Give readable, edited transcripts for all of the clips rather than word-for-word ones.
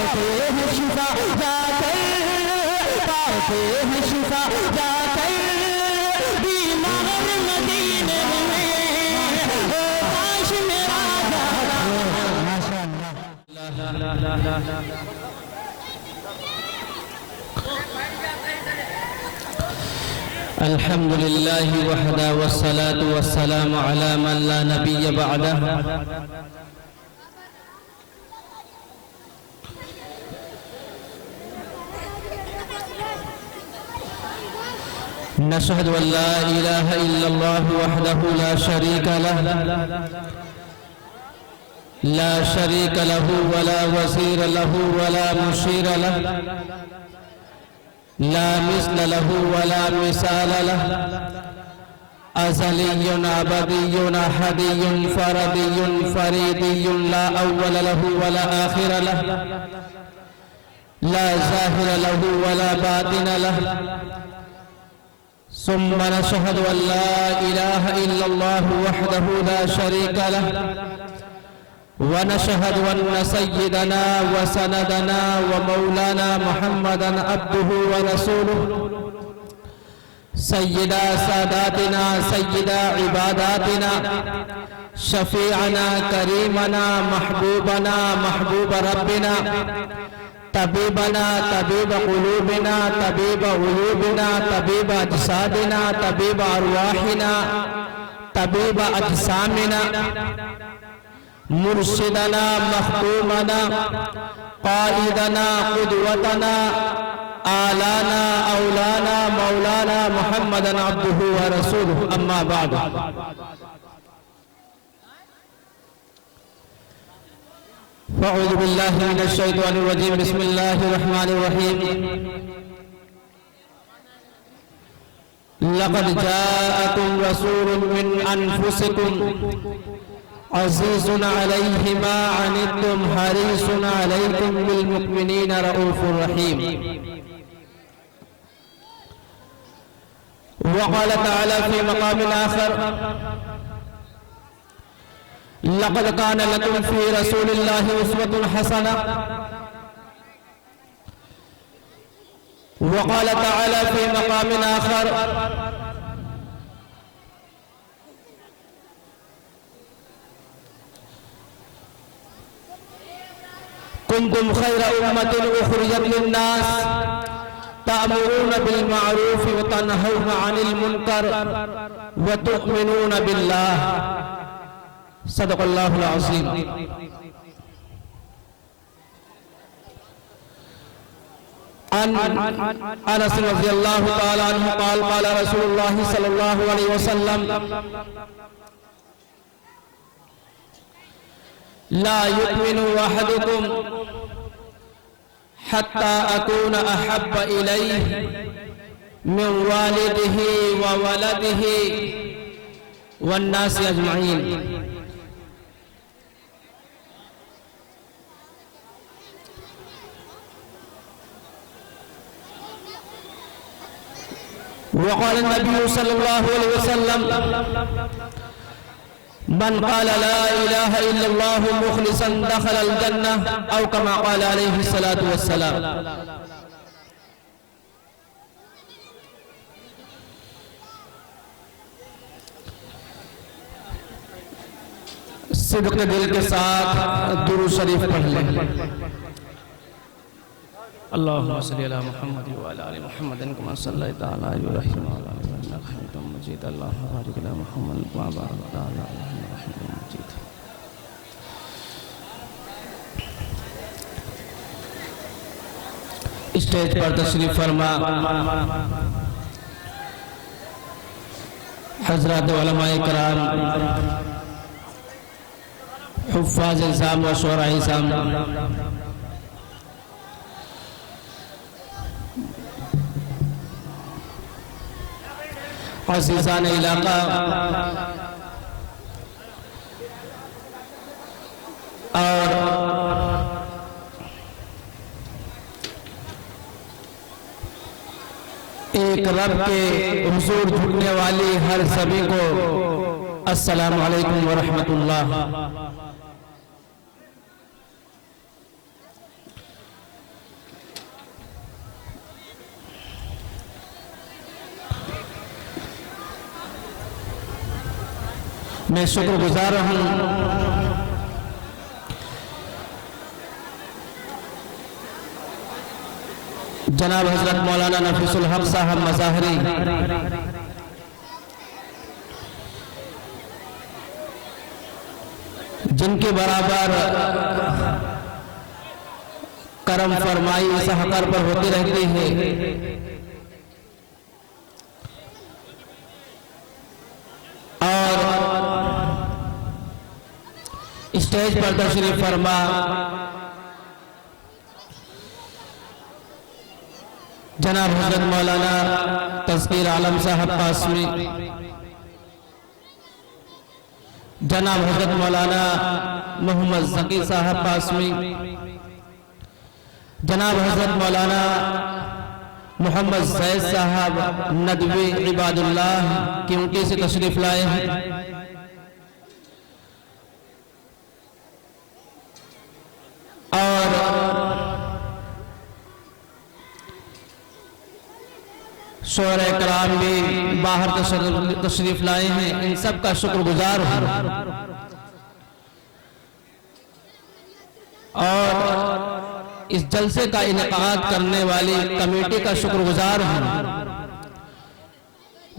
पाते हैं शिफा जाकर, पाते हैं शिफा जाकर बीमार मदीने में, ओ काश मेरा अल्हम्दुलिल्लाहि वहदा वस्सलातु वस्सलामु अला मन ला नबिय्य बअदा। नशहदु अल्ला इलाहा इल्लल्लाह वहदहु ला शरीका लह, ला शरीका लहु वला वज़ीर लहु वला मुशीर लह, ला मिस्ल लहु वला मिसाल लह, अज़लियुन अबदियुन अहदियुन फरदियुन फरीदियुन, ला अव्वल लहु वला आखिर लह, ला ज़ाहिर लहु वला बातिन लह। सुम्मा नशहदु अल्ला इलाहा इल्लल्लाह वहदहु ला शरीका लह, व नशहदु अन्न सय्यदना व सनदना व मौलाना मुहम्मदन अब्दुहु व रसूलुहु, सय्यदा सादातिना सय्यदा इबादातिना, शफीअना करीमना महबूबना महबूब रब्बिना, तबीबना तबीब क़ुलूबिना तबीब उयूबिना, तबीब अजसादिना तबीब अरवाहिना तबीब अजसामिना, मुर्शिदना मखदूमना क़ाइदना क़ुदवतना, आलाना औलाना मौलाना मुहम्मदन अब्दुहु व रसूलुहु। अम्मा बाद, फ़अऊज़ु बिल्लाहि मिनश शैतानिर रजीम, बिस्मिल्लाहिर रहमानिर रहीम। लक़द जाअकुम रसूलुम मिन अनफुसिकुम अज़ीज़ुन अलैहि मा अनित्तुम हरीसुन अलैकुम बिल मुमिनीना रऊफ़ुर रहीम। वक़ाल तआला फ़ी मक़ामिन आख़र, लक़द कान लकुम फ़ी रसूलिल्लाहि उस्वतुन हसना। वक़ाल तआला फ़ी मक़ामिन आख़र, कुंतुम खैरा उम्मतिन उखरिजत लिन्नास तअमुरूना बिल मअरूफ व तनहौना अनिल मुनकर व तु'मिनूना बिल्लाह। सदक़ल्लाहुल अज़ीम। अनस रज़ियल्लाहु तआला अन्हु क़ाल क़ाल रसूलुल्लाह सल्लल्लाहु अलैहि वसल्लम, ला युमिनु अहदुकुम हत्ता अकून अहब्ब इलैहि मिन वालिदिही व वलदिही वन्नासि अजमईन। वक़ाल नबी सल्लल्लाहु अलैहि वसल्लम, मन क़ाल ला इलाहा इल्लल्लाहु मुख़लिसन दख़लल जन्नह, औ कमा क़ाल अलैहि सलातु वस्सलाम। सिद्क़ दिल के साथ दुरूद शरीफ पढ़ लें। अल्लाहुम्मा सल्लि अला मुहम्मद व अला आलि मुहम्मद कमा सल्लैता अला इब्राहीम व अला आलि इब्राहीम इन्नका हमीदुम मजीद। अल्लाहुम्मा बारिक अला मुहम्मद व बारिक अला आलि मुहम्मद मजीद। स्टेज पर तशरीफ फरमा हज़रात उलमाए किराम, हुफ़्फ़ाज़ इज़ाम व शुअराए इज़ाम, अज़ीज़ान इलाका और एक रब के हुज़ूर झुकने वाली हर सभी को अस्सलामु अलैकुम व रहमतुल्लाह। मैं शुक्रगुजार हूँ जनाब हजरत मौलाना नफीसुल हक साहब मज़ाहरी जिनके बराबर करम फरमाई इस हक़र पर होती रहती है। और स्टेज पर तशरीफ फरमा जनाब हजरत मौलाना तस्कीर आलम साहब कासमी, जनाब हजरत मौलाना मोहम्मद ज़की साहब कासमी, जनाब हजरत मौलाना मोहम्मद ज़ैद साहब नदवी इबादुल्लाह की ऊँटी से तशरीफ लाए हैं। और शोहरे कराम भी बाहर तशरीफ लाए हैं। इन सब का शुक्रगुजार हूँ। और इस जलसे का इनेकाद करने वाली कमेटी का शुक्रगुजार हूँ,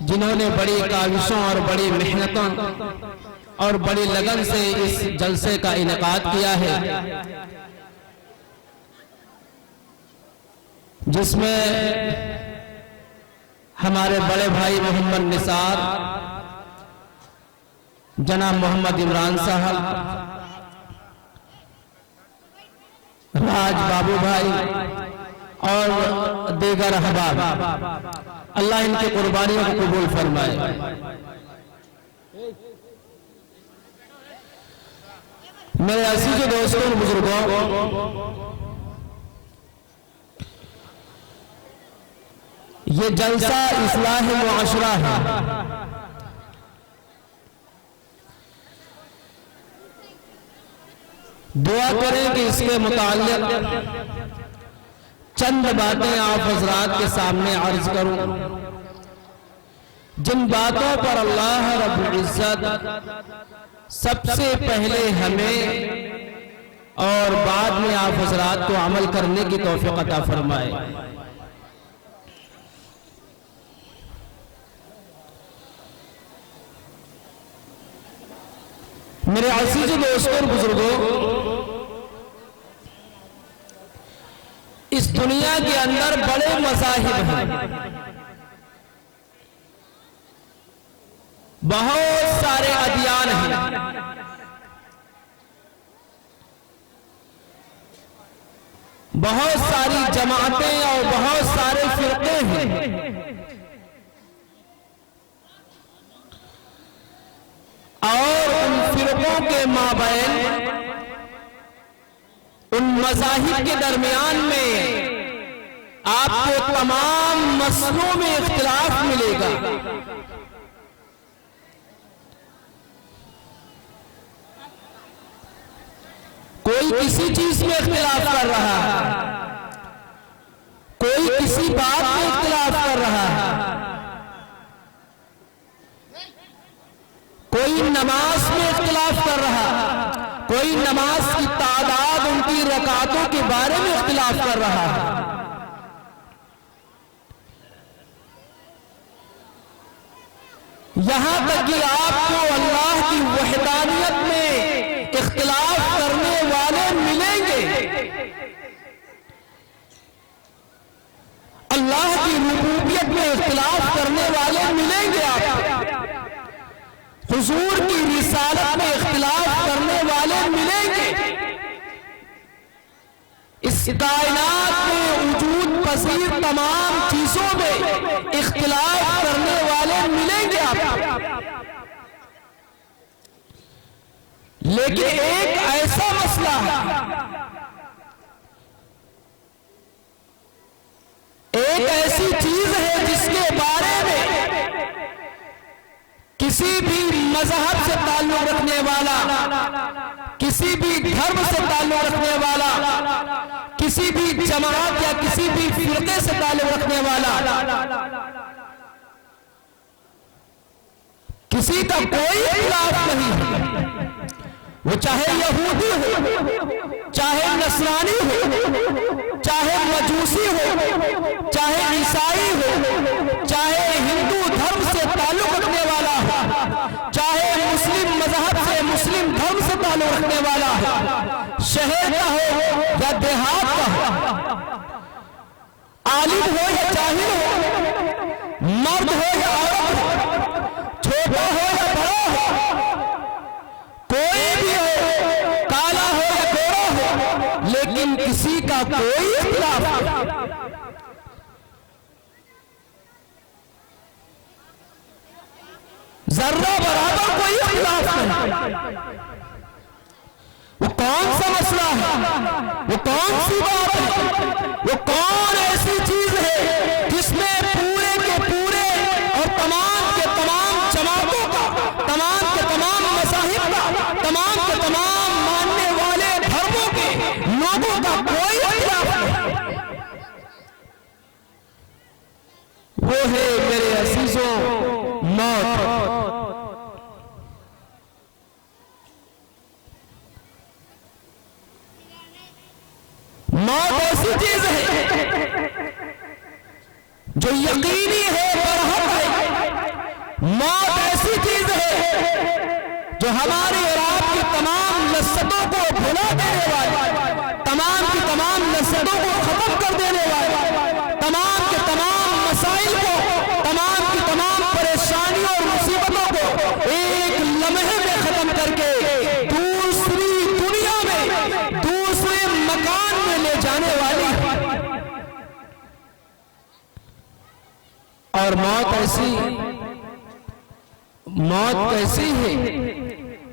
जिन्होंने बड़ी काविशों और बड़ी मेहनतों और बड़ी लगन से इस जलसे का इनेकाद किया है, जिसमें हमारे बड़े भाई मोहम्मद निसार, जनाब मोहम्मद इमरान साहब, राज बाबू भाई और दीगर अहबाब, अल्लाह इनकी कुर्बानियों को कबूल फरमाए। मेरे अजीज दोस्तों और बुजुर्गों, ये जलसा इस्लाह मुआशरा है। दुआ करें कि इसके मुताल्लिक चंद बातें आप हजरात के सामने अर्ज करूं, जिन बातों पर अल्लाह रब्बुल इज्जत सबसे पहले हमें और बाद में आप हजरात को अमल करने की तौफीक अता फरमाए। मेरे अजीज दोस्तों और बुजुर्गों, इस दुनिया के अंदर बड़े मज़ाहिब हैं, बहुत सारे अदियान हैं, बहुत सारी जमातें और बहुत सारे फिरके हैं। और उन फिरकों के माबैन, उन मज़ाहिब के दरमियान में आपको तमाम मसलों में इख्तिलाफ मिलेगा। कोई किसी चीज में इख्तिलाफ कर रहा है, कोई किसी बात में इख्तिलाफ कर रहा है, कोई नमाज में इख्तिलाफ कर रहा है, कोई नमाज की तादाद, उनकी रकातों के बारे में इख्तिलाफ कर रहा है। यहां तक कि आपको अल्लाह की वहदानियत में इख्तिलाफ करने वाले मिलेंगे, अल्लाह की रुबूबियत में इख्तिलाफ करने वाले मिलेंगे, आपको हुजूर की रिसालत में इख्तिलाफ करने वाले मिलेंगे, इस कायनात में वजूद पसीर तमाम चीजों में इख्तिलाफ करने वाले मिलेंगे आपको। लेकिन एक ऐसा मसला है, एक ऐसी चीज है जिसके बारे में किसी भी मजहब से ताल्लुक रखने वाला, किसी भी धर्म से ताल्लुक रखने वाला, किसी भी जमात या किसी भी फिरके से ताल्लुक रखने वाला किसी का कोई इख्तिलाफ नहीं है, वो चाहे यहूदी हो, चाहे नसरानी हो, चाहे मजूसी हो, चाहे ईसाई हो, चाहे हिंदू धर्म से ताल्लुक रखने वाला हो, चाहे मुस्लिम मजहब से मुस्लिम धर्म से ताल्लुक रखने वाला हो, शहर का हो या देहात का हो, आलिम हो या जाहिल हो, मर्द हो या औरत हो, छोटा हो या बड़ा हो, कोई भी हो, काला हो या गोरा हो, लेकिन किसी का कोई इख्तिलाफ नहीं, जर्रा बराबर कोई इख्तिलाफ नहीं। वो कौन सा मसला है, वो कौन सी बात है, वो कौन ऐसी चीज है जिसमें पूरे के पूरे और तमाम के तमाम जमातों का, तमाम के तमाम मज़ाहिब का, तमाम के तमाम मानने वाले धर्मों के लोगों का कोई इख्तिलाफ नहीं। वो है मेरे अजीजों मौत। मौत ऐसी चीज है जो यकीनी है, बरहक है। मौत ऐसी चीज है जो हमारी और आपकी तमाम लज्जतों को भुला देने वाली, तमाम की तमाम लज्जतों को खत्म कर देने वाली, तमाम के तमाम मसाइल को, तमाम की तमाम परेशानियों और मुसीबतों को एक लम्हे में खत्म करके दूसरी दुनिया में, दूसरे मकान में ले जाने वाली है। और मौत कैसी है,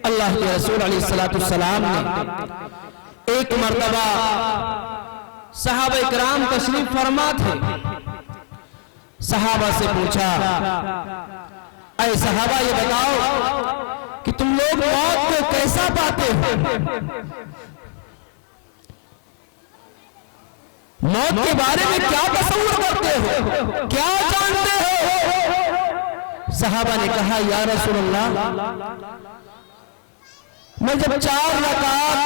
अल्लाह के रसूल अलैहिस्सलाम ने एक मर्तबा सहाबा-ए-किराम तशरीफ फरमा थे, सहाबा से पूछा, ऐ सहाबा ये बताओ कि तुम लोग मौत को कैसा पाते हो, मौत के बारे में क्या तसव्वुर करते हो, क्या जानते हो? सहाबा ने कहा, या रसूलल्लाह, मैं जब 4 रकात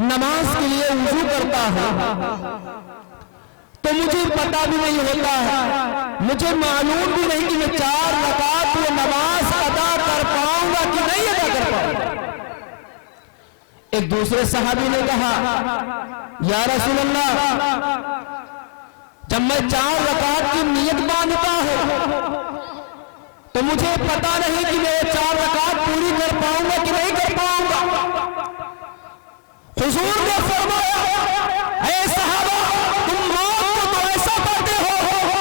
नमाज के लिए वुजू करता हूं तो मुझे पता भी नहीं होता है, मुझे मालूम भी नहीं कि मैं 4 रकात वो नमाज अदा कर पाऊंगा कि नहीं अदा कर पाऊंगा। एक दूसरे सहाबी ने कहा, या रसूलल्लाह, जब मैं 4 रकात की नियत बांधता हूं तो मुझे पता नहीं कि मैं 4 रकात पूरी कर पाऊंगा कि नहीं कर पाऊंगा। हुजूर ने फरमाया, ऐ सहाबा, तुम मौत को तो ऐसा पाते हो,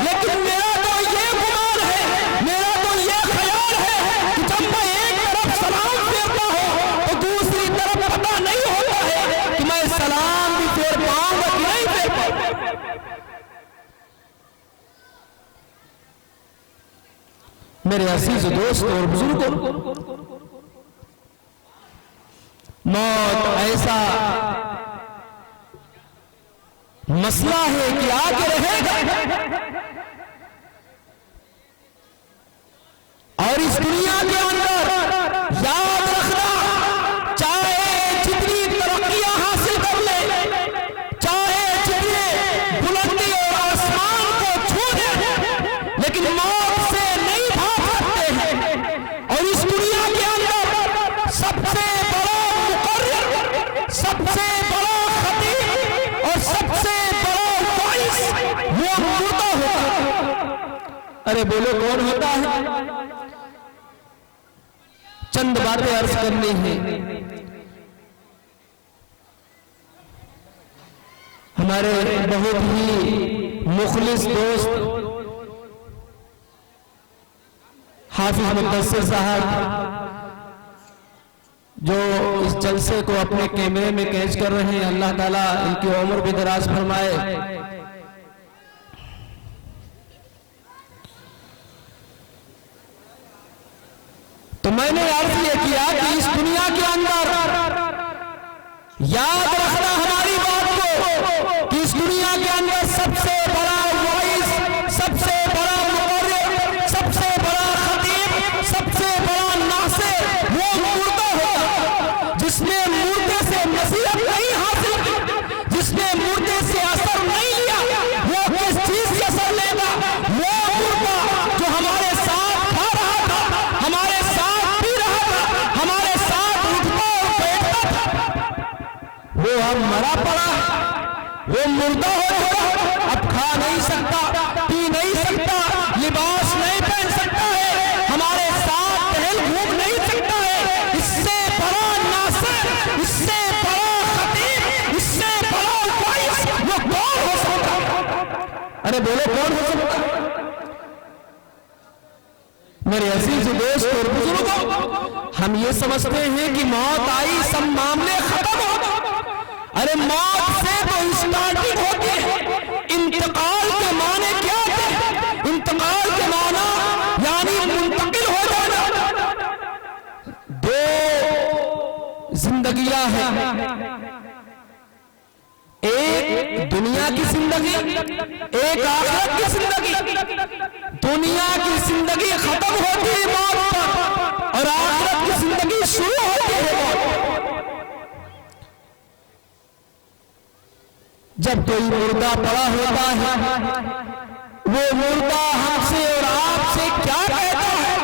लेकिन मेरा तो ये गुमान है, मेरा तो ये ख्याल है कि जब मैं एक तरफ सलाम फेरता हूं तो दूसरी तरफ पता नहीं होता है कि मैं सलाम भी फेर पाऊंगा कि नहीं फेर पाऊंगा। मेरे अजीज दोस्त और बुजुर्गों, मौत ऐसा मसला है कि आके रहेगा, और इस दुनिया के अंदर याद रखना, चाहे जितनी तरक्कियां हासिल कर ले, चाहे जितने बुलंदी और आसमान को छू दे, लेकिन मौत से नहीं भाग सकते हैं। और इस दुनिया के अंदर सबसे बड़ा मुकर्रिर, सबसे बड़ा खतीब और सबसे बड़ा वाइस वो मुर्दा होता है। अरे बोलो कौन होता है? चंद बातें अर्ज करनी है। हमारे बहुत ही मुखलिस दोस्त हाफिज मुद्दस्सिर साहब जो इस जलसे को अपने कैमरे में कैच कर रहे हैं, अल्लाह ताला इनकी उम्र भी दराज फरमाए। तो मैंने अर्ज ये किया कि इस दुनिया के अंदर याद रखना हमारी बात को कि इस दुनिया के अंदर सबसे बड़ा वाइस, सबसे बड़ा मुकर्रिर, सबसे बड़ा खतीब जिसने मुर्दे से असर नहीं लिया वो किस चीज से असर लेगा? वो मुर्दा जो हमारे साथ खा रहा था, हमारे साथ पी रहा था, हमारे साथ उठता और बैठता था, वो अब मरा पड़ा है, वो मुर्दा हो गया, अब खा नहीं सकता, पी नहीं सकता, लिबास नहीं पहन सकता है, हमारे साथ टहल घूम नहीं सकता है। इससे बड़ा नासिर, इससे बड़ा खतीब, इससे बड़ा वाइस वो कौन हो सकता? अरे बोलो कौन हो सकता? मेरे अजीज दोस्त और बुजुर्गों, हम ये समझते हैं कि मौत आई सब मामले खत्म हो। अरे मौत से तो स्टार्टिंग होती है। इंतकाल के माने क्या थे? इंतकाल के माना यानी मुंतकिल हो जाना। दो जिंदगियां हैं, एक दुनिया की जिंदगी, एक आखिरत की जिंदगी। दुनिया की जिंदगी खत्म होती है मौत पर और आखिरत की जिंदगी शुरू होती है मौत। जब कोई मुर्दा पड़ा होता है, वो मुर्दा हमसे और आपसे क्या कहता है?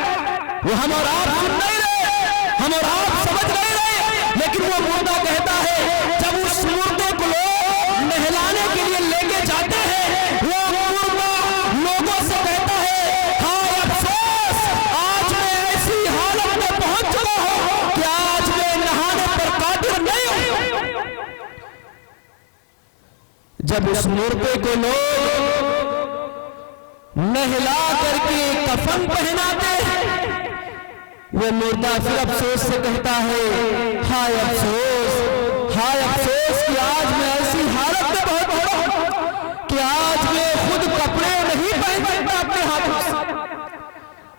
वो हम और आप सुन नहीं रहे, हम और आप समझ नहीं रहे, लेकिन वो मुर्दा कहता है। जब उस मुर्दे को लोग नहलाने के लिए लेके जाते हैं, वो मुर्दा लोगों से कहता है, हाय अफसोस, आज मैं ऐसी हालत में पहुंच चुका हूं कि आज मैं नहाने पर कादिर नहीं हूं। जब उस मुर्दे को लोग नहला करके कफन पहनाते हैं, वो मुर्दा फिर अफसोस से कहता है, हाय अफसोस, हाय अफसोस कि आज मैं ऐसी हालत में बहुत बड़ा हूं कि आज मैं खुद कपड़े नहीं पहन सकता अपने हाथों से।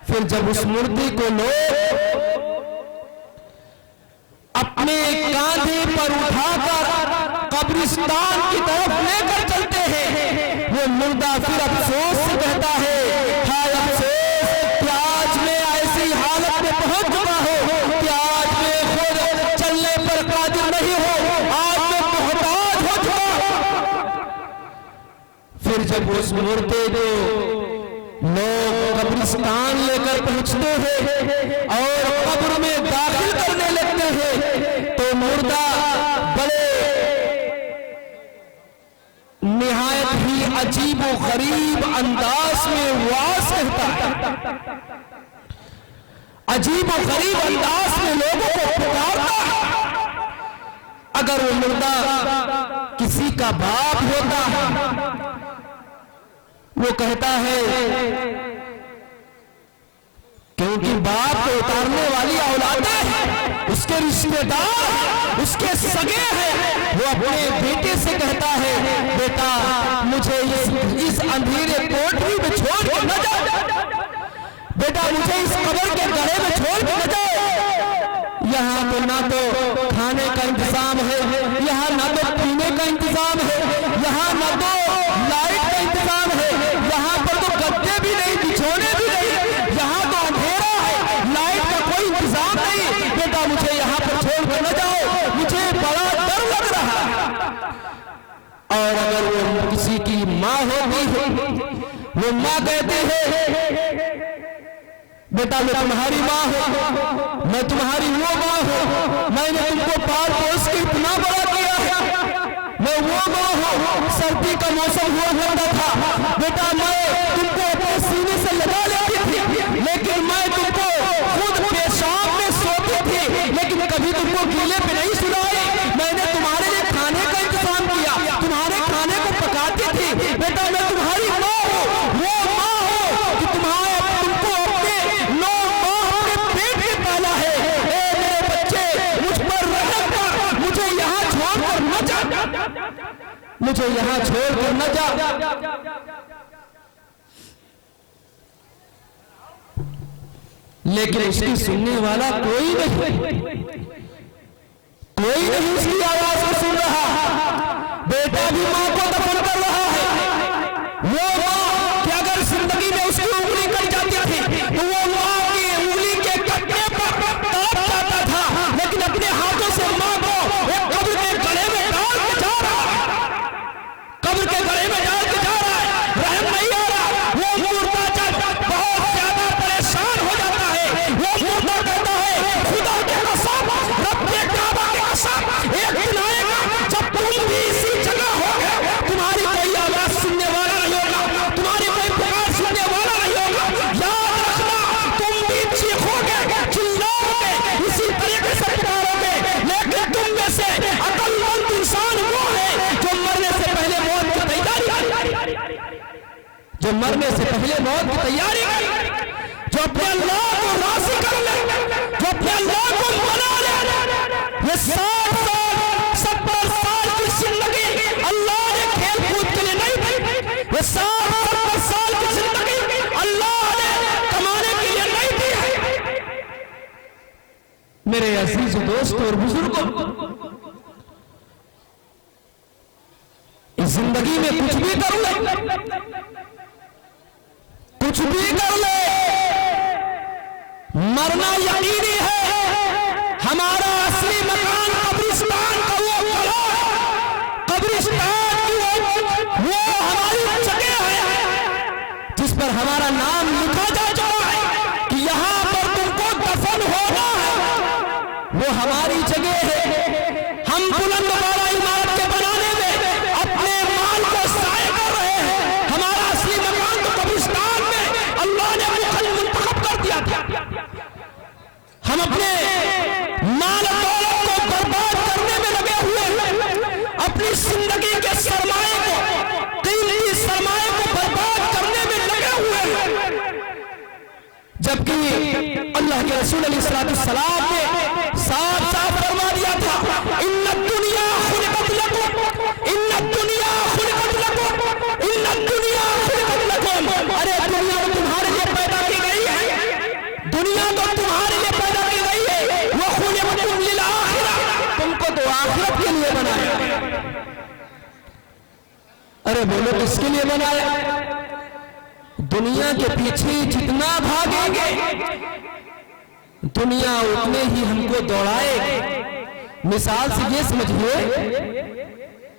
फिर जब उस मुर्दे को लोग अपने कांधे पर उठाकर कब्रिस्तान की तरफ लेकर चलते हैं, वो मुर्दा फिर अफसोस से कहता है, हाय अफसोस कि आज मैं ऐसी हालत में पहुंच चुका हूं कि आज मैं खुद चलने पर कादिर नहीं हूं, आज मैं मोहताज हो चुका हूं। फिर जब उस मुर्दे को लोग कब्रिस्तान लेकर पहुंचते हैं और कब्र में दाखिल करने लगते हैं, तो मुर्दा बड़े निहायत ही अजीब और गरीब अंदाज में वास कहता है, अजीब और गरीब अंदाज में लोगों को पुकारता है। अगर वो मुर्दा किसी का बाप होता है, वो कहता है, क्योंकि बाप को उतारने वाली औलादें हैं, उसके रिश्तेदार, उसके सगे हैं, वो अपने बेटे से कहता है, बेटा मुझे इस अंधेरे कोठरी में छोड़ के न जाओ, बेटा मुझे इस कब्र के गड्ढे में छोड़ के न जाओ। यहाँ तो ना तो खाने का इंतजाम है, यहाँ ना तो पीने का इंतजाम है, यहाँ ना तो लाइट का इंतजाम है, यहाँ पर तो गद्दे भी नहीं, बिछोने भी नहीं, यहाँ तो अंधेरा है, लाइट का कोई इंतजाम नहीं। बेटा मुझे यहाँ पर छोड़ कर न जाओ, मुझे बड़ा डर लग रहा है। और अगर वो किसी की माँ होती है, वो माँ कहती है, बेटा मैं तुम्हारी माँ हूं, मैं तुम्हारी वो माँ हूं, मैंने तुमको पाल पोस के इतना बड़ा किया है, मैं वो माँ हूं। सर्दी का मौसम हुआ करता था, बेटा मैं तुमको अपने सीने से लगा लेती थी, लेकिन मैं तुमको खुद पेशाब में सोती थी, लेकिन कभी तुमको गीले पे नहीं सुनाई। मैंने तुम्हारे लिए खाने का इंतजाम किया, तुम्हारे खाने को पकाती थी। बेटा मैं तुम्हारी माँ हूं, वो माँ हूं कि तुमको अपने 9 माह अपने पेट में पाला है। ए मेरे बच्चे, मुझ पर रहम कर, मुझे यहाँ छोड़कर न जा, मुझे यहाँ छोड़कर न जा। लेकिन उसकी सुनने वाला कोई नहीं, कोई नहीं उसकी आवाज को सुन रहा। बेटा भी मां को दफन कर रहा है। वो मां कि अगर जिंदगी में उसकी उंगली कट जाती थी तो वो मां की उंगली के कटने पर काट जाता था, लेकिन अपने हाथों से मां को एक कब्र के गले में डाल के जा रहा है। जो मरने से पहले मौत की तैयारी करे, जो अपने अल्लाह को राज़ी कर ले, जो अपने अल्लाह को मना ले। ये 60 साल 70 साल की जिंदगी अल्लाह ने खेल कूद के लिए नहीं दी। ये 60 70 साल की जिंदगी अल्लाह ने कमाने के लिए नहीं दी है। मेरे अजीज दोस्तों और बुजुर्गों, इस जिंदगी में कुछ भी कर ले, कुछ भी कर ले, मरना यकीनी है। हमारा असली मकान कब्रिस्तान का वो कला, कब्रिस्तान की वो हमारी जगह है जिस पर हमारा नाम लिखा जा चुका है कि यहां पर तुमको दफन होना है। वो हमारी जगह है। हम बुलंद वाला इमारत के बनाने में अपने माल को साया कर रहे हैं। हमारा असली मकान तो कब्रिस्तान में अल्लाह ने मुंतखब कर दिया था। हम अपने माल दौलत को बर्बाद करने में लगे हुए हैं, अपनी जिंदगी के सरमाए को, कीमती सरमाए को बर्बाद करने में लगे हुए हैं। जबकि अल्लाह के रसूल अलैहिस्सलाम ने साफ साफ फरमा दिया था, इन्ना दुनिया खुलिकत लकुम, इन्ना दुनिया खुलिकत लकुम, इन्ना दुनिया खुलिकत लकुम। अरे दुनिया तो तुम्हारे लिए पैदा की गई है, दुनिया तो तुम्हारे लिए पैदा की गई है। वो खुलिकतुम लिल आखिरह, तुमको तो आखिरत के लिए बनाया। अरे बोलो किसके लिए बनाया? दुनिया के पीछे जितना भागेंगे दुनिया उतने ही हमको दौड़ाएगी। मिसाल से ये समझिए,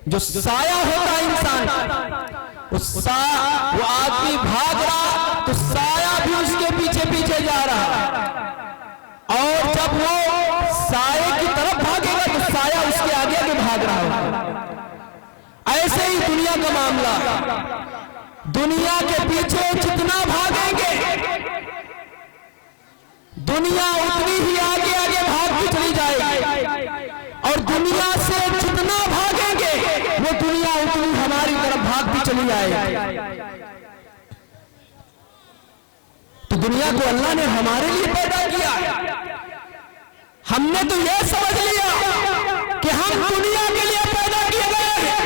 जो साया होता है इंसान, वो आदमी भाग रहा तो साया भी उसके पीछे पीछे जा रहा, और जब वो साये की तरफ भागेगा तो साया उसके आगे आगे भाग रहा होगा। ऐसे ही दुनिया का मामला, दुनिया के पीछे जितना भागेंगे दुनिया उतनी ही आगे आगे भागती चली जाएगी, और दुनिया से जितना भागेंगे वो दुनिया उतनी हमारी तरफ भागती चली जाएगी। तो दुनिया को अल्लाह ने हमारे लिए पैदा किया। हमने तो यह समझ लिया कि हम दुनिया के लिए पैदा किए गए हैं।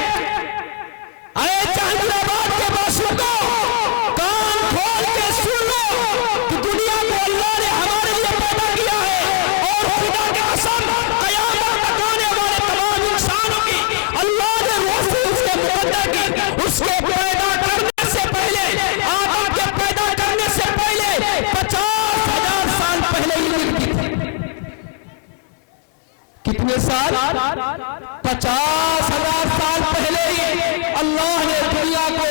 अरे जहांगीराबाद के वासियों को कान खोल के सुन लो कि दुनिया को अल्लाह ने हमारे लिए पैदा किया है, और खुदा के कसम क़यामत तक आने वाले तमाम इंसानों की अल्लाह ने रोज़ी उसके मुक़द्दर की। उसके पैदा करने से पहले, आदम के पैदा करने से पहले 50,000 साल पहले ही लिख दी थी। कितने साल? 50,000 साल पहले ही अल्लाह ने दुनिया को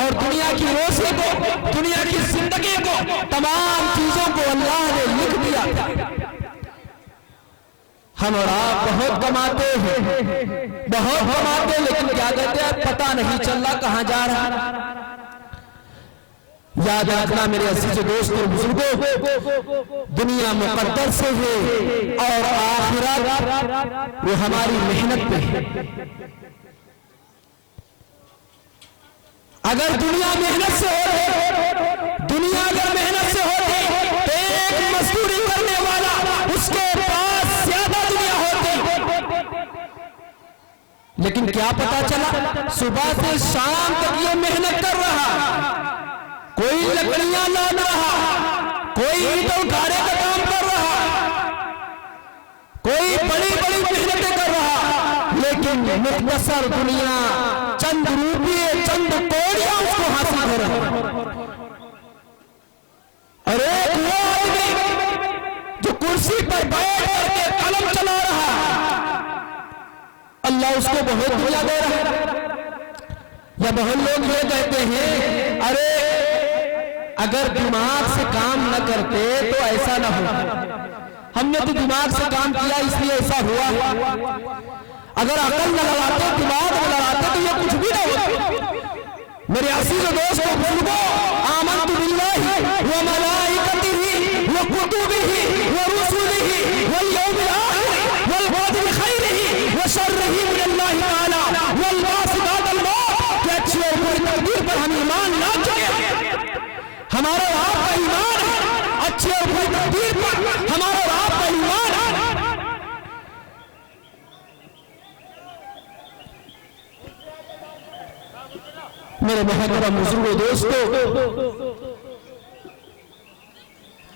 और दुनिया की रोशनी को, दुनिया की जिंदगी को, तमाम चीजों को अल्लाह ने लिख दिया। हम और आप बहुत कमाते हैं, बहुत कमाते, लेकिन क्या कहते हैं पता नहीं चल रहा कहां जा रहा। याद रखना मेरे अजीज दोस्तों और बुजुर्गों, दुनिया मुकद्दर से है और आखिरत वो हमारी मेहनत पे है। अगर दुनिया मेहनत से हो, दुनिया अगर मेहनत से होती तो एक मजदूरी करने वाला उसके पास ज्यादा दुनिया होती। लेकिन क्या पता चला, सुबह से शाम तक ये मेहनत कर रहा, कोई लकड़ियां लाद रहा, कोई ईंट उठाने का काम कर रहा, कोई बड़ी बड़ी मेहनतें कर रहा, लेकिन मुख्तसर दुनिया चंद रुपये, चंद कौड़ियां उसको हासिल हो रहा है। अरे वो आदमी जो कुर्सी पर बैठ करके कलम चला रहा, अल्लाह उसको बहुत दुनिया दे रहा है। या बहुत लोग ये कहते हैं, अरे अगर दिमाग से काम न करते तो ऐसा ना हो, हमने तो दिमाग से काम किया इसलिए ऐसा हुआ। अगर अकल न लड़ाते, दिमाग न लड़ाते तो ये कुछ भी ना होता। मेरे अजीज दोस्तों बुजुर्गों, आमन्तु बिल्लाहि व मलाइकतिही व कुतुबिही व रुसुलिही वल यौमिल आखिर वल बअद खैरिही व शर्रिही मिनल्लाहि तआला वल बास बादल मौत। कि अच्छी और बुरी तकदीर पर हम ईमान ला चुके हैं। मेरे मोहतरम बुजुर्गों, दोस्तों,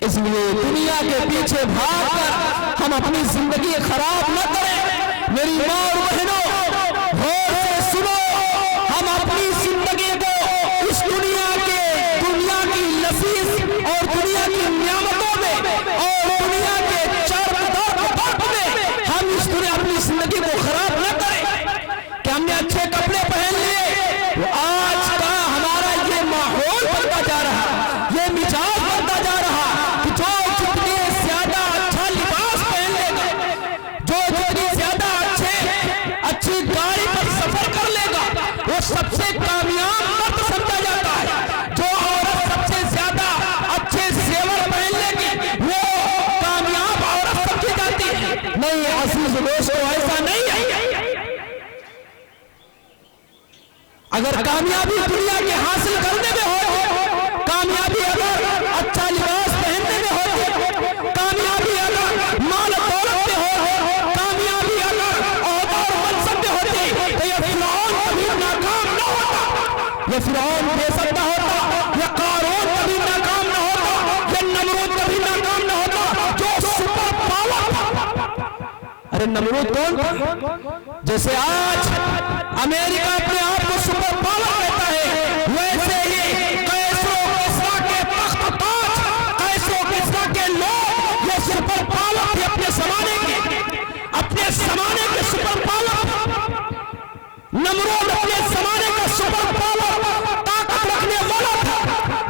इसलिए दुनिया के पीछे भागकर हम अपनी जिंदगी खराब न करें। मेरी माँ और बहनों, गौर से सुनो, हम अपनी जिंदगी को इस दुनिया की लजीज और दुनिया की नियामतों में और दुनिया के चार में हम इस दुनिया अपनी जिंदगी को खराब न करें कि हमने अच्छे कपड़े पहन लिए, वो आज का हमारा ये माहौल बनता जा रहा, ये मिजाज बनता जा रहा कि जो जितने ज्यादा अच्छा लिबास पहन लेगा, जो जितनी ज्यादा अच्छी गाड़ी पर सफर कर लेगा, वो सबसे कामयाब मर्द समझा जाता है। जो औरत सबसे ज्यादा अच्छे जेवर पहन लेगी, वो कामयाब औरत समझी जाती है। नहीं अजीज दोस्तों, ऐसा नहीं है। अगर कामयाबी दुनिया के हासिल करने में हो, कामयाबी अगर अच्छा लिबास पहनने में हो, कामयाबी अगर माल दौलत में हो, कामयाबी अगर ओहदा और मनसब में होती, तो ये फिरौन कभी नाकाम न होता, ये फिरौन बेसत्ता होता, ये कारून कभी नाकाम न होता, ये नमरूद कभी नाकाम न होता, जो सुपर पावर था। अरे नमरूद कौन? जैसे आज अमेरिका अपने आप को सुपर पावर कहता है, वैसे ही कैसरो किस्रा के तख्त ताज, कैसरो किस्रा के लोग ये सुपर पावर थे अपने जमाने के सुपर पावर। नमरूद अपने जमाने का सुपर पावर ताकत रखने वाला था,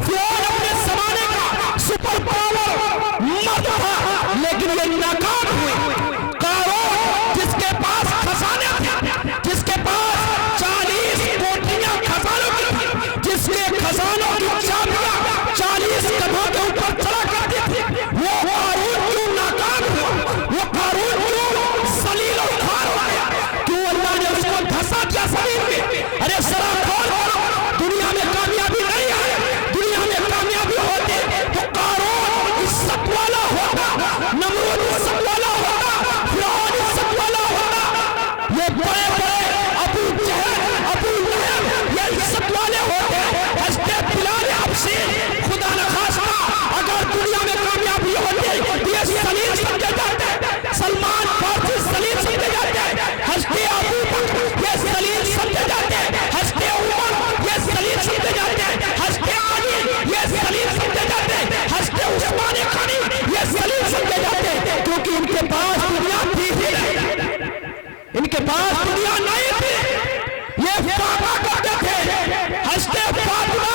फिरौन अपने जमाने का सुपर पावर मर्द था, लेकिन ये नाकाम हुए। कारून जिसके पास खजाने थे, जिसके पास 40 कोठियां खजानों की थी, जिसके खजानों की चाबियां 40 कदमों के ऊपर चला करती थी, वो कारून क्यों नाकाम हुआ? वो कारून क्यों जलील और खार हो गया? क्यों अल्लाह ने उसको धंसा दिया जमीन में? अरे जरा गौर करो, दुनिया में कामयाबी नहीं है। दुनिया में कामयाबी होती तो कारून इज्जत वाला होगा, नमरूद इज्जत वाला होगा, फिरौन इज्जत वाला होगा, ये बड़े बड़े अबू जहल, अबू लहब ये इज्जत वाले होते। हस्ते बिलाल हबशी, खुदा न खास्ता अगर दुनिया में कामयाबी होती, ये सलीम समझे जाते, सलमान फारसी सलीम समझे जाते, हस्ते अबू बकर ये सलीम समझे जाते, हस्ते उमर ये सलीम समझे जाते, हस्ते अली ये सलीम समझे जाते, हस्ते उस्मान गनी ये सलीम समझे जाते, क्योंकि इनके पास दुनिया थी ही नहीं, इनके पास दुनिया नहीं थी। ये फाका करते थे, हस्ते फातिमा,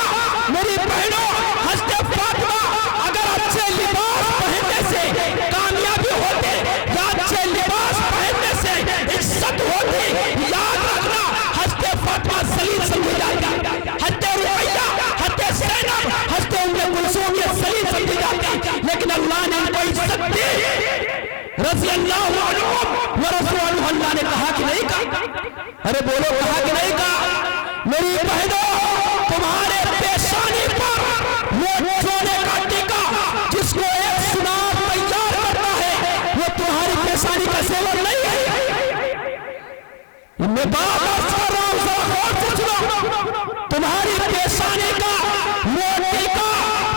मेरी बहनों, हस्ते फातिमा अगर अच्छे लिबास पहनने से कामयाबी होते, या अच्छे लिबास पहनने से इज्जत होती, याद रखना हस्ते फातिमा सलीम समझी जाती, हस्ते रुकैया, हस्ते ज़ैनब, हस्ते उम्मे कुलसूम ये सलीम समझी जाती, लेकिन अल्लाह ने इनको इज्जत दी। रज़ी अल्लाह अन्हुम व रज़ू अल्लाह ने कहा कि नहीं कहा? अरे बोलो, कहा कि नहीं कहा? मेरी बहनों, तुम्हारे पेशानी पर वो सोने का टीका जिसको एक सुनार तैयार करता है, वो तुम्हारी पेशानी का सेवन नहीं है। मैं बात कर रहा हूं, जरा गौर से सुनो। तुम्हारी पेशानी का वो टीका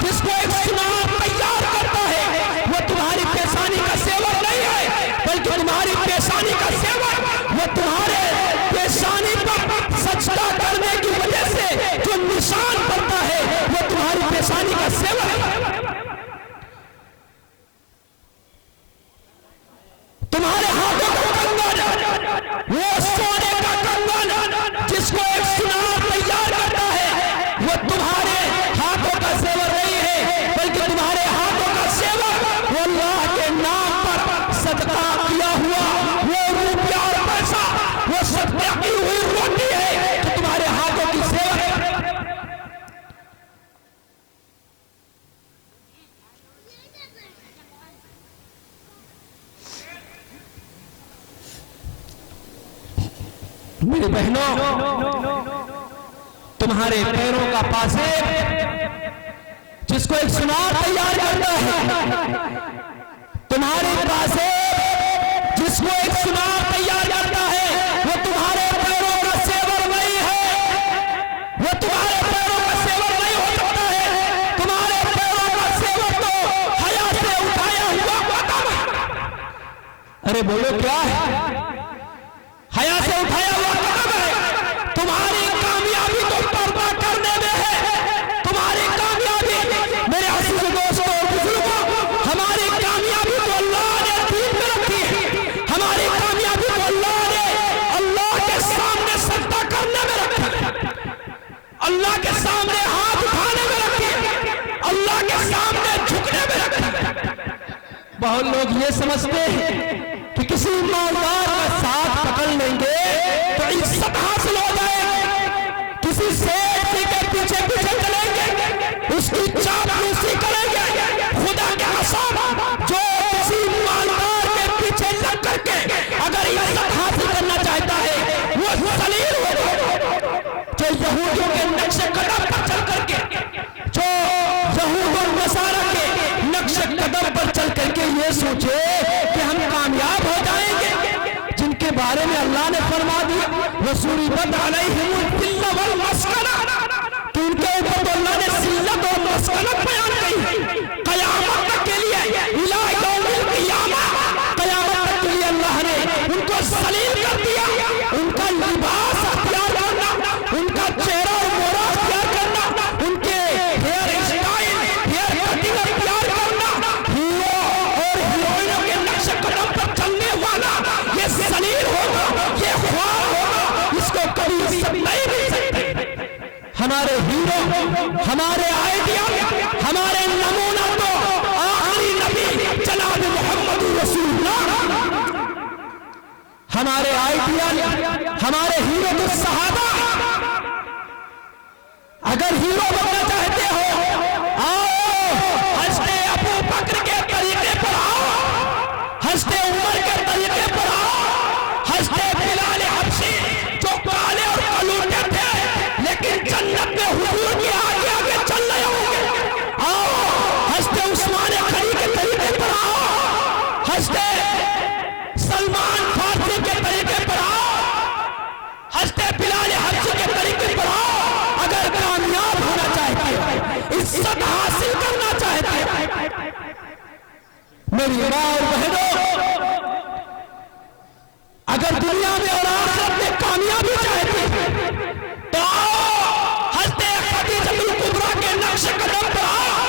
जिसको एक सुनार तैयार करता है, वो तुम्हारी पेशानी का सेवन नहीं है, बल्कि तुम्हारी पेशानी का सेवन वो तुम्हारे पेशानी पर सजदा करने की वजह से जो निशान बनता है, वो तुम्हारी पेशानी का सेवन है। तुम्हारे हाथों का कंगन, वो सोने का कंगन जिसको एक सुनार तैयार करता है, वो तुम्हारे हाथों का सेवन नहीं है, बल्कि तुम्हारे हाथों का सेवन वो अल्लाह के नाम पर सदका किया हुआ वो रुपया और पैसा, वो सदका की हुई रोटी है जो तुम्हारे हाथों की सेवन है। मेरी बहनों, तुम्हारे पैरों का पासेब जिसको एक सुनार तैयार करता है, तुम्हारे पासेब जिसको एक सुनार तैयार करता है, वो तुम्हारे पैरों का सेवर नहीं है, वो तुम्हारे अरे बोलो क्या है? हया से उठाया हुआ कदम है। तुम्हारी कामयाबी तो पर्दा करने में है। तुम्हारी कामयाबी मेरे अजीज दोस्तों बुजुर्गों, हमारी कामयाबी तो अल्लाह ने दीन में रखी है। हमारी कामयाबी तो अल्लाह ने अल्लाह के सामने सजदा करने में रखी है, अल्लाह के सामने हाथ उठाने में रखी है, अल्लाह के सामने झुकने में रखी है। बहुत लोग ये समझते हैं कि किसी मालदार का साथ पकड़ लेंगे तो इज्जत हासिल हो जाएगी, किसी सेठ के पीछे पीछे चलेंगे, उसकी चापलूसी करेंगे। खुदा के कसम, जो किसी मालदार के पीछे लग करके अगर इज्जत हासिल करना चाहता है वो जलील होगा। जो यहूदियों के नक्शे कदम पर चल करके, जो यहूद और नसारा के नक्शे कदम पर चल करके ये सोचे कि हम कामयाब हो जाएंगे, जिनके बारे में अल्लाह ने फरमा दिया वसूरिबत अलैहिमुल जिल्ला वल मस्कना, कि उनके ऊपर तो अल्लाह ने जिल्लत और मस्कनत बयान की है। क़यामत तक के लिए इला यौमिल क़ियामा, क़यामत तक के लिए अल्लाह ने उनको जलील कर दिया। उनका लिबास अख्तियार करना, उनका चेहरा और मोहरा अख्तियार करना, उनके हेयर स्टाइल, हेयर कटिंग अख्तियार करना, हीरो और हीरोइनों के नक्शे कदम पर चलने वाला ये जलील होगा, ये ख्वार होगा, इसको कभी इज्जत नहीं मिल सकती। हमारे हीरो, हमारे आइडिया, हमारे नमूना तो आखिरी नबी जनाब मोहम्मद रसूलुल्लाह, हमारे आइडिया, हमारे हीरो तो सहाबा। अगर हीरो बनना चाहते हो आओ हज़रत अबू बकर के तरीके पर आओ, हज़रत उमर के तरीके पर आओ, हज़रत बिलाल हबशी जो काले और कलूटे थे लेकिन जन्नत में हुजूर के आगे आगे चल रहे होंगे। आओ हज़रत उस्मान गनी के तरीके पर आओ, हज़रत सलमान फारसी के तरीके पर आओ, हज़रत बिलाल हबशी के तरीके पर आओ। अगर कामयाब होना चाहते हो, इज्जत हासिल करना चाहते हो, मेरी माँ और बहनों, अगर दुनिया में और आखिरत में कामयाबी चाहते हो तो आओ हज़रत खदीजतुल कुबरा के नक्शे कदम पर आओ,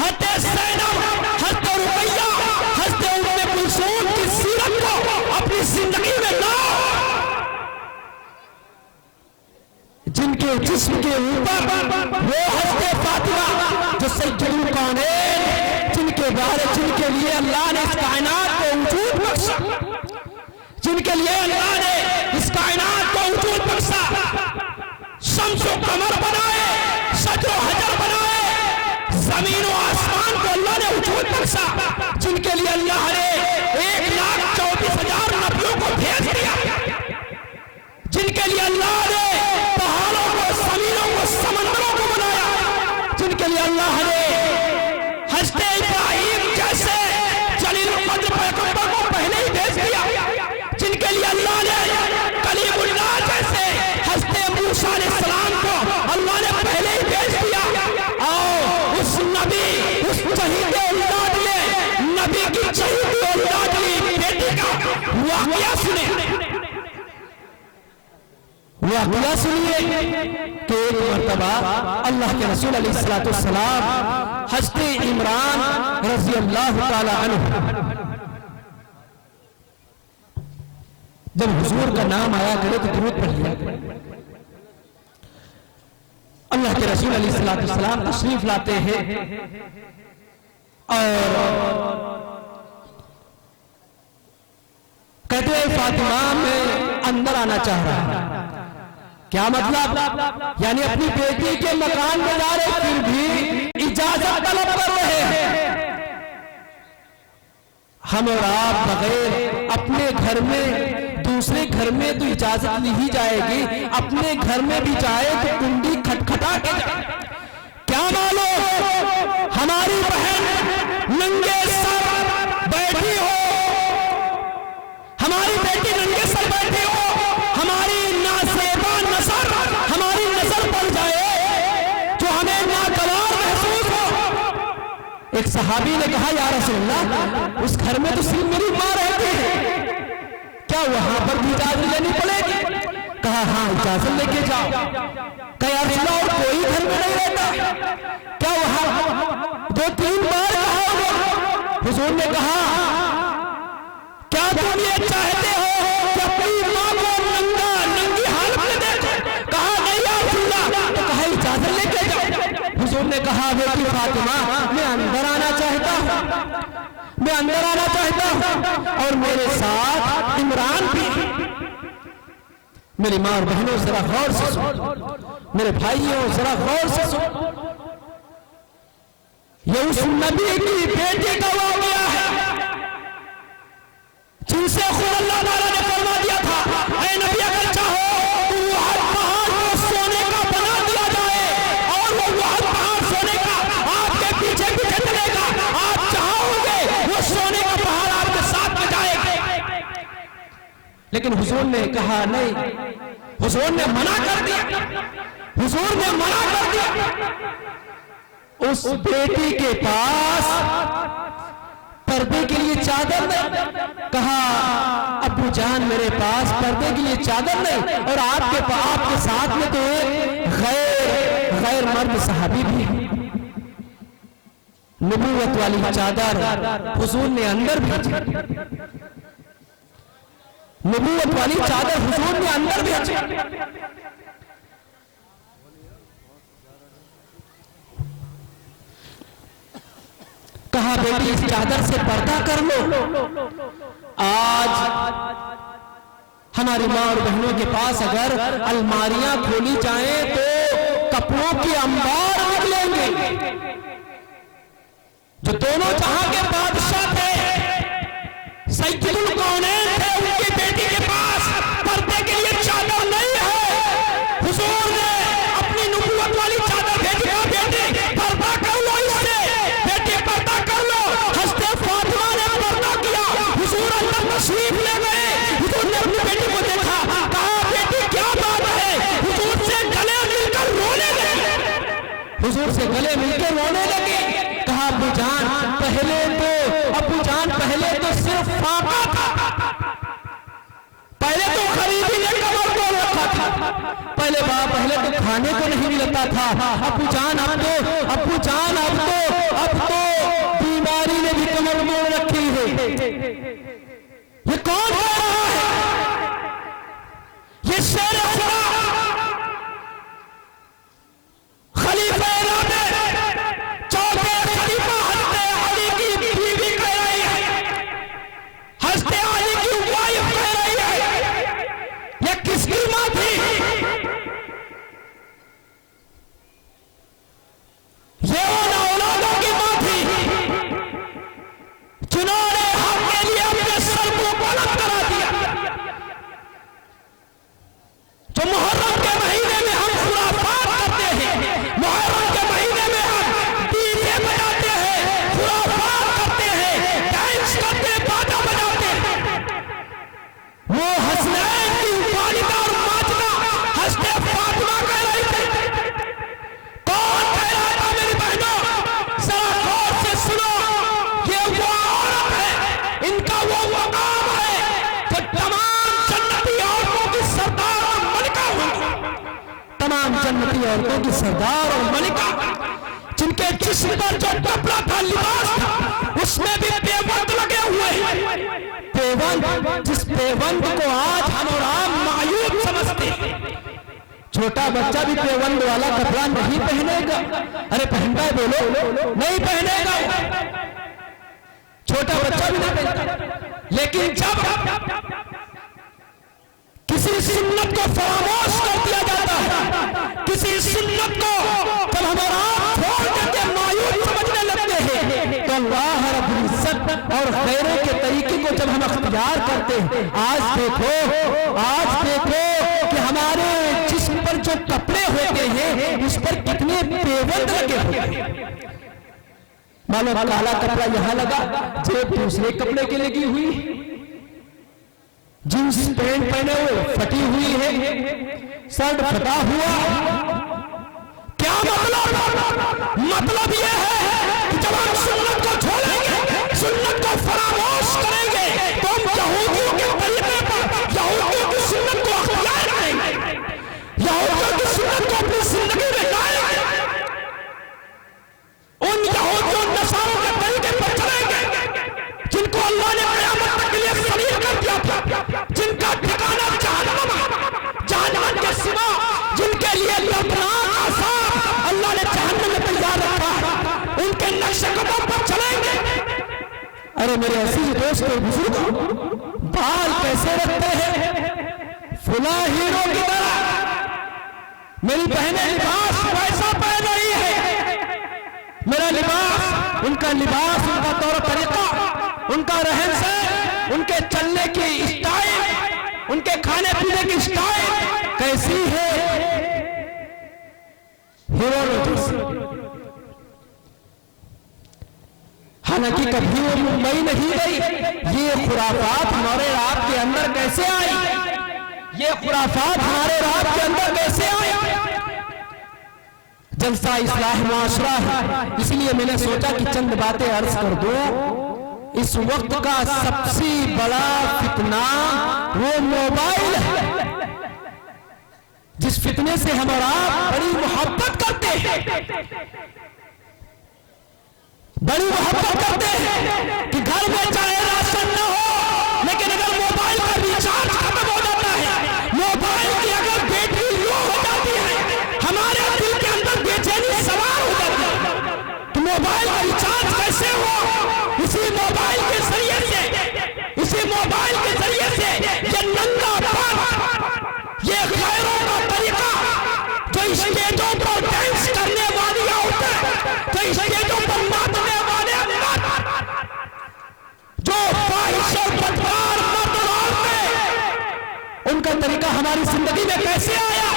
हज़रत ज़ैनब, हज़रत रुकैया, हज़रत उम्मे कुलसूम की सीरत को अपनी जिंदगी में लाओ, जिनके जिस्म के ऊपर वो हज़रत फातिमा जो सैयदुल कौनैन, जिनके बारे जिनके लिए अल्लाह ने इस कायनात को वजूद बख्शा, जिनके लिए अल्लाह ने इस कायनात को वजूद बख्शा, शम्स व कमर बनाए, शजर व हजर बनाए, जमीन व आसमान को अल्लाह ने वजूद बख्शा, जिनके लिए अल्लाह ने 1,24,000 नबियों को भेज दिया, जिनके लिए अल्लाह ने पहाड़ों को, जमीनों को, समंदरों को बनाया, जिनके लिए अल्लाह ने हज़रत इब्राहिम जैसे जलील कद्र पैगंबर को पहले ही भेज दिया, जिनके लिए अल्लाह ने कलीमुल्लाह जैसे हज़रत मूसा अलैहिस्सलाम को अल्लाह ने पहले ही भेज दिया। आओ उस नबी, उस शहीद औलादली नबी की शहीद औलादली बेटी का वाक़या सुने, वाक़या सुनिए कि एक मर्तबा अल्लाह के रसूल अलैहिस्सलाम हज़रत इमरान रज़ी अल्लाह ताला अन्हु जब हुजूर का नाम आया करे तो दुरूद पढ़ लिया। अल्लाह के रसूल अलैहिस्सलाम तशरीफ लाते हैं और कहते हैं फातिमा मैं अंदर आना चाह रहा हूं। क्या मतलब? यानी अपनी बेटी के मकान में जा रहे फिर भी इजाजत तलब कर रहे हैं। हम और आप बगैर अपने घर में दूसरे घर में तो इजाजत ली ही जाएगी, अपने घर में भी जाए तो कुंडी खटखटा के जाए। क्या मालूम हमारी बहन नंगे सर बैठी हो, हमारी बेटी नंगे सर बैठी हो, हमारी नासेबा नजर हमारी नजर पड़ जाए जो हमें नागवार महसूस हो। एक सहाबी ने कहा या रसूलल्लाह, उस घर में तो सिर्फ मेरी माँ रहती है, क्या वहां पर भी इजाजत लेनी पड़ेगी? कहा हाँ, इजाजत लेके जाओ। कहा या रसूलल्लाह, और कोई घर में नहीं रहता क्या? वहां 2-3 बार कहा। हुजूर ने कहा क्या तुम ये चाहते हो कि अपनी माँ को नंगी हालत में देखो? कहा नहीं या रसूलल्लाह। तो कहा इजाजत लेके जाओ। हुजूर ने कहा बेटी फातिमा, मैं अंदर आना चाहता हूँ, मैं अंदर आना चाहता हूँ, और मेरे साथ इमरान भी। मेरी माँ और बहनों जरा गौर से सुनो, मेरे भाइयों जरा गौर से सुनो, ये उस नबी की बेटी का वाक़या है जिनसे खुद अल्लाह ताला ने फरमा दिया था, ऐ नबी अगर चाहो तो वो हर पहाड़ को सोने का बना दिया जाए, और वो हर पहाड़ सोने का आपके पीछे पीछे चलेगा, आप चाहोगे वो सोने का पहाड़ आपके साथ में जाएगा। लेकिन हुजूर ने कहा नहीं, हुजूर ने मना कर दिया, हुजूर ने मना कर दिया। उस बेटी के पास पर्दे के लिए चादर नहीं। कहा अब्बू जान, मेरे पास पर्दे के लिए चादर नहीं, और आपके साथ में तो एक गैर मर्द सहाबी भी है। नबूवत वाली चादर हुजूर ने अंदर भेजी, नबूवत वाली चादर हुजूर ने अंदर भेजी। कहा बेटी इस चादर से पर्दा कर लो। आज हमारी माँ और बहनों के पास अगर अलमारियां खोली जाएं तो कपड़ों के अंबार निकलेंगे। जो दोनों जहां के बादशाह थे, सैयदुल कौनैन थे, उनकी बेटी के पास पर्दे के लिए चादर नहीं है। हुजूर ने अपनी नबूवत वाली चादर भेजी, बेटी पर्दा कर लो इससे, बेटी पर्दा कर लो। हज़रत फातिमा ने पर्दा किया, हुजूर अंदर तशरीफ ले गए। हुजूर ने अपनी बेटी को देखा, कहा बेटी क्या बात है? हुजूर से गले मिलकर रोने लगे, हुजूर से गले मिलकर रोने लगे। कहा अब्बू जान, पहले तो सिर्फ फाका था, पहले तो गरीबी ने कमर तोड़ रखा था, पहले तो खाने को नहीं मिलता था। अब्बू जान अब तो बीमारी ने भी कमर तोड़ रखी है। ये कौन कह रहा है? ये शेर खुदा खलीफा राबे चौथे खलीफा हज़रत अली की बीवी कह रही है, हज़रत अली की वाइफ कह रही है। ये किसकी मां थी? ये उन औलादों की मां थी जिन्होंने हक के लिए अपने सर को बुलंद करा दिया। जो मुहर्रम के महीने में हम खुराफात करते हैं, मुहर्रम के महीने में हम डीजे बजाते हैं, खुराफात करते हैं, डांस करते हैं, बाजा बजाते हैं, वो हसनैन की वालिदा और माजिदा हज़रत फातिमा कह रही थी। कौन कह रहा था मेरी बहनों? जरा गौर से सुनो, ये वो औरत है, इनका वो मकाम है जो तमाम जन्नती औरतों की सरदार और मलिका होंगी, तमाम जन्नती औरतों की सरदार और मलिका, जिनके जिस्म पर जो कपड़ा था, लिबास था, उसमें भी पेवंद लगे हुए हैं। पेवंद, जिस पेवंद को आज हम और आप मायूब समझते हैं। छोटा बच्चा भी पेवंद वाला कपड़ा नहीं पहनेगा। अरे पहनता है, बोलो नहीं पहनेगा, छोटा बच्चा भी नहीं पहनता। लेकिन जब किसी सुन्नत को फरामोश कर दिया जाता है, किसी सुन्नत को जब हमारा छोड़ करके मायूब समझने लगते हैं, तो अल्लाह रब्बुल इज्जत और गैरों के तरीके को जब हम अख्तियार करते हैं। आज देखो कि हमारे जिस्म पर जो कपड़े होते हैं उस पर कितने पेवंद लगे होते हैं। मानो काला कपड़ा यहाँ लगा, जेब दूसरे कपड़े की लगी हुई, जींस पैंट पहने हुए फटी हुई है, शर्ट फटा हुआ। क्या मतलब? मतलब यह है कि जब हम सुन्नत लिए दर्दनाक आसार अल्लाह ने जहन्नम में तैयार रखा है, उनके नक्शे कदम पर चलेंगे। अरे मेरे अजीज दोस्तों बुजुर्गों, बाल कैसे रखते हैं फुला हीरो की तरह। मेरी बहनें लिबास वैसा पहन रही है, मेरा लिबास, उनका लिबास, उनका तौर तरीका, उनका रहन सहन, उनके चलने की स्टाइल, उनके खाने पीने की स्टाइल कैसी है, हीरो। हालांकि कभी वो मुंबई नहीं गई। ये खुराफात हमारे रात के अंदर कैसे आई, ये खुराफात हमारे रात के अंदर कैसे आई। जलसा इस्लाह मुआशरा है, इसलिए मैंने सोचा कि चंद बातें अर्ज कर दूं। इस वक्त का सबसे बड़ा फितना वो मोबाइल है, जिस फितने से हम और आप बड़ी मोहब्बत करते हैं, बड़ी मोहब्बत करते हैं कि घर में चाहे राशन न हो, लेकिन अगर मोबाइल का रिचार्ज खत्म हो जाता है, मोबाइल की अगर बैटरी लो हो जाती है, हमारे दिल के अंदर बेचैनी सवार हो जाती है कि मोबाइल का रिचार्ज कैसे हो। इसी मोबाइल के जरिए से, इसी मोबाइल के जरिए से ये नंगापन, ये खैरों का तरीका, जो स्टेजों पर डांस करने वाली औरतें, जो स्टेजों पर नाचने वाले मर्द, जो फाहिश और बदकार मर्द और औरतें, उनका तरीका हमारी जिंदगी में कैसे आया।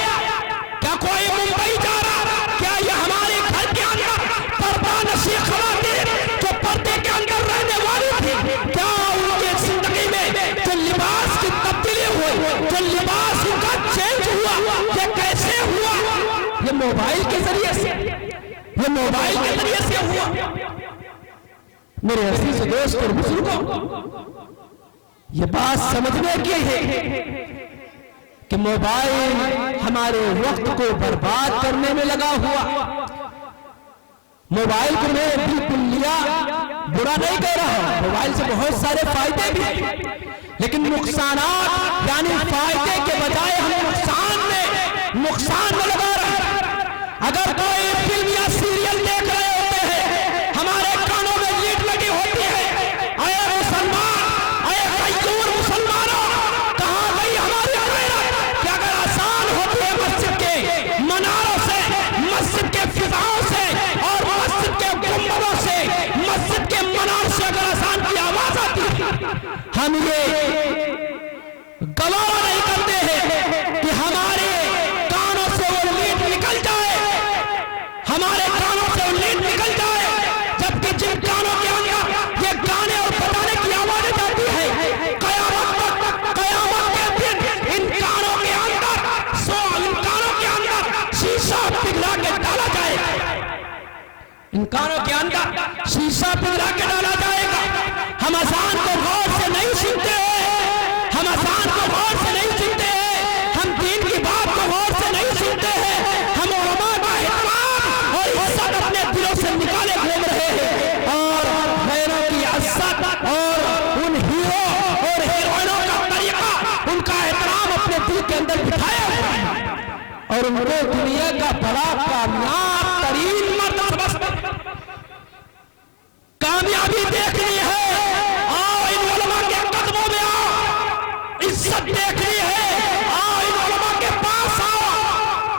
क्या कोई मुंबई जा रहा, क्या ये हमारे घर के अंदर पर्दानशी खवातीन जो पर्दे के अंदर रहने वाली थी, क्या उनके जिंदगी में जो लिबास की तब्दीली हुई, जो लिबास उनका चेंज हुआ, ये कैसे हुआ। ये मोबाइल के जरिए से, ये मोबाइल के जरिए से हुआ। मेरे अजीज दोस्त और बुजुर्गों, ये बात समझने की है कि मोबाइल हमारे वक्त को बर्बाद करने में लगा हुआ। मोबाइल को मैं बिल्कुल लिया बुरा नहीं कह रहा, मोबाइल से बहुत सारे फायदे भी, लेकिन नुकसानात यानी फायदे के बजाय हम नुकसान में लगा रहे हैं। अगर कोई फिल्म या सीरियल देख रहे होते हैं, हमारे कानों में लीड लगी होती है, अरे मुसलमान, अरे कईयूर मुसलमानों, कहां गई हमारी गैरत। कि अगर आसान होती है मस्जिद के मनारों से, मस्जिद के फिजाओं से और मस्जिद के गुंबदों से, मस्जिद के मनार से अगर आसान की आवाज आती है, हम ये गवाह नहीं करते हैं कि हमारे कानों से वो लीड निकल जाए, हमारे कानों से वो लीड निकल जाए, जबकि जिन कानों के अंदर ये गाने और बजाने की आवाजें जाती है, कयामत के दिन इन कानों के अंदर शीशा पिघला के डाला जाएगा, इन कानों के अंदर शीशा पिघला के डाला जाएगा। हम अज़ान को गौर से नहीं सुनते हैं, हम अज़ान को गौर से नहीं सुनते हैं, हम दीन की बात को गौर से नहीं सुनते हैं, हम उलमा का एहतराम और इज्जत अपने दिलों से निकाले घूम रहे हैं और गैरों की इज्जत और उन हीरो और हीरोइनों का तरीका, उनका एहतराम अपने दिल के अंदर बिठाया हुआ है और उनको दुनिया का बड़ा कामयाब तरीन मर्द कामयाबी देखनी है। आओ इन उलमा के कदमों में आओ, इज्जत देखनी है, आओ इन उलमा के पास आओ,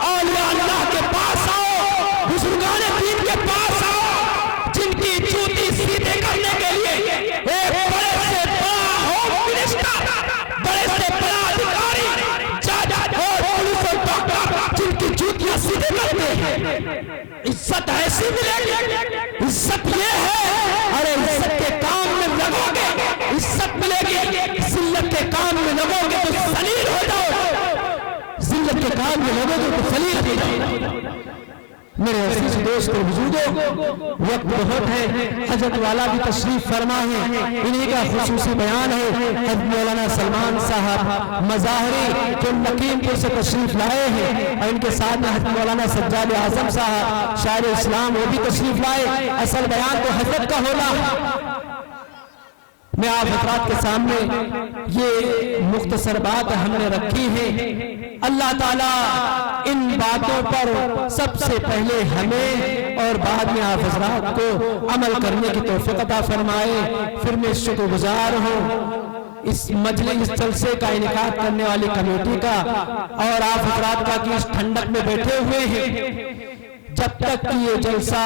औलिया अल्लाह के पास आओ, बुजुर्गाने दीन के पास आओ, जिनकी जूती सीधे करने के लिए एक बड़े से बड़ा होम मिनिस्टर, बड़े से बड़ा अधिकारी, जज और पुलिस और डॉक्टर जिनकी जूतियां सीधे करते हैं, इज्जत ऐसी मिलेगी। इज्जत ये है, अरे इज्जत के काम में लगोगे इज्जत मिलेगी, जिल्लत के काम में लगोगे तो जलील हो जाओ, जिल्लत के काम में लगोगे तो जलील हो जाओ। मेरे अजीज दोस्तों बुजुर्गों, वक्त बहुत है, हजरत वाला भी तशरीफ फरमा है, इन्हीं का खुसूसी बयान है। हजरत मौलाना सलमान साहब मज़ाहरी जो लकीमपुर से तशरीफ लाए हैं और इनके साथ में हजरत मौलाना सज्जाद आजम साहब शायर इस्लाम वो भी तशरीफ लाए। असल बयान तो हजरत का होला, मैं आप हज़रात के सामने ये मुख्तसर बात हमने रखी है। अल्लाह ताला इन बातों पर सबसे पहले हमें और बाद में आप हज़रात को अमल करने की तौफीक अता फरमाए। फिर मैं शुक्रगुजार हूँ इस मजलिस, इस जलसे का इनेकाद करने वाली कमेटी का और आप हज़रात का कि इस ठंडक में बैठे हुए हैं। जब तक कि ये जलसा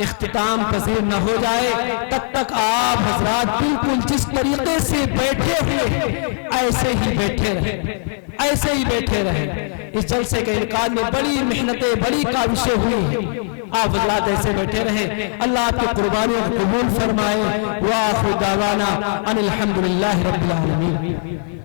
इख्तिताम पजीर न हो जाए तब तक आप हजरात बिल्कुल जिस तरीके से बैठे हुए ऐसे ही बैठे रहे, ऐसे ही बैठे रहे। इस जलसे के इनेकाद में बड़ी मेहनतें, बड़ी काविशें हुई हैं, आप हजरात ऐसे बैठे रहे। अल्लाह आपकी कुर्बानियों को कबूल फरमाए। व आखिर दावाना अनिल हम्दुलिल्लाहि रब्बिल आलमीन।